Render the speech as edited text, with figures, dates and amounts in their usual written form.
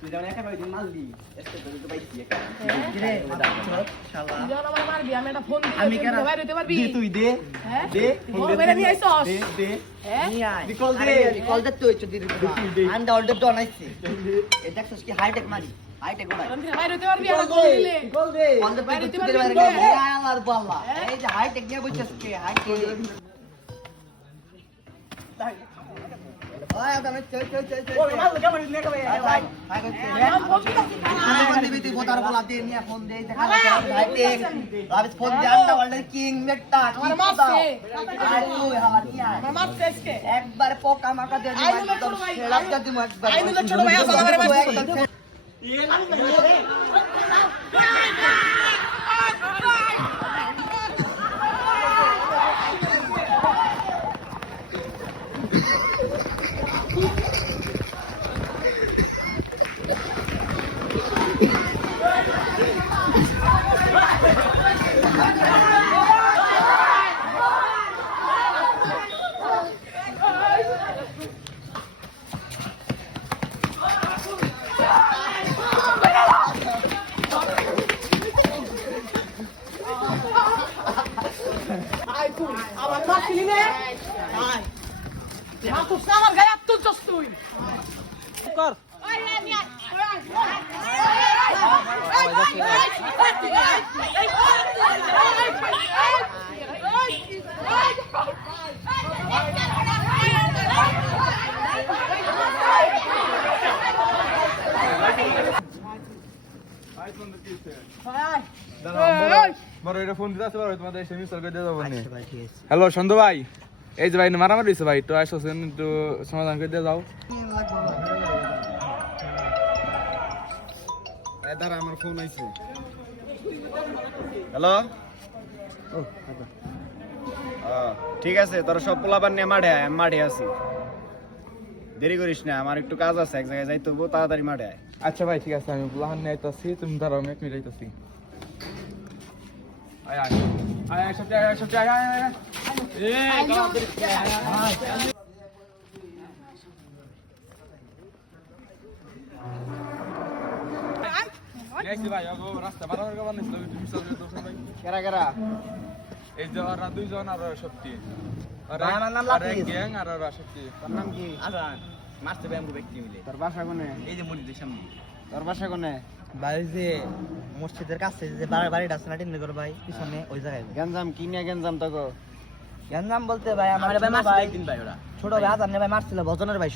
তুই যখন একা ওই দিন মারলি এসে তো তো বাইছি একা রে শালা তুই যখন আমার মারবি আমি একটা ফোন আমি দিয়ে কেন তুই বাইরে হইতে পারবি দে তুই দে হ্যাঁ দে ও বেরে নিয়ে আইছস দে দে হ্যাঁ নিয়ে আয় বিকল দে। কল দে তুই চুদি দে। আন্ডা অর্ডার তো আনাইছি এটা দেখছস কি হাইটেক মারি হাইটেক গোড়া তখন তুই বাইরে হইতে পারবি বিকল একটা কল দে দিলে বিকল দে কল দে বাইরে তুই হইতে চুদি পারবি বাইরে না? গেল আলার বাল্লা এই যে হাইটেক নিয়ে বসছস কে হাইটেক ওই আমি চল চল চল চল ওই মারলো কেমন নিয়ে কবে ভাই ভাই ফোন দিবি তুই বোতার বলা দিয়ে নিয়ে ফোন দেই দেখা হাইটেক আমি ফোন দিয়ে আন্ডা অর্ডার কিং মেট্টা আমার মারছে আর তুই হাওয়া নিয়ে আয় আমার মারছে আজকে একবার পোকা মাকা দিয়ে দিই আইনুলের ছোট ভাই, সেরাপটা দিই একবার আইনুলের ছোট ভাই আছে, আমারে মারছে। ইয়ে লাগে আই তুই আমার মারছিলি রে আয় মারছিস না আমার গায়ে হাত তুলছস তুই কর বড় এটা ফোন দিতে আসতে পারো তোমাদের এসে মিস করে দিয়ে যাবো নি ভাই ঠিক আছে হ্যালো সন্ধ্যা ভাই এই যে ভাই মারামারি হয়েছে ভাই তো আসছেন একটু সমাধান করে দিয়ে যাও দাঁড়া আমার ফোন আইছে হ্যালো ঠিক আছে তোর সব পোলাপান নিয়ে মাঠে আয় আমি মাঠে আছি দেরি করিস না আমার একটু কাজ আছে এক জায়গায় যাইতে হবো তাড়াতাড়ি মাঠে আয় আচ্ছা ভাই ঠিক আছে আমি প্লান নিয়ে আইতাছি তুমি দাঁড়াও আমি এক মিনিট আইতাছি আয় আয় আয় আয় সত্যি আয় সত্যি আয় আয় আয় এই ভাই আগো রাস্তা বারবার করে বানাইছিল তুমি সব ভাই কেরা কেরা এই যে ওরা দুইজন আর ওরা সত্যি আর আমার নাম আর লাকি এক গ্যাং আর ওরা সত্যি তোর নাম কি আজান মারতে হবে আমরা ব্যক্তি মিলে তোর বাসা কোনে এই যে মসজিদের সামনে তোর বাসা কোনে বাড়ি যে মসজিদের কাছে যে বাড়িটা আছে না টিনগর ভাই পিছনে ওই জায়গায় গঞ্জাম কি নিয়ে গঞ্জাম তোকে এর নাম বলতে ভাই আমার ভাই মারছিল একদিন ভাই ওরা ছোট ভাই আজান ভাই মারছিল ভজনের ভাই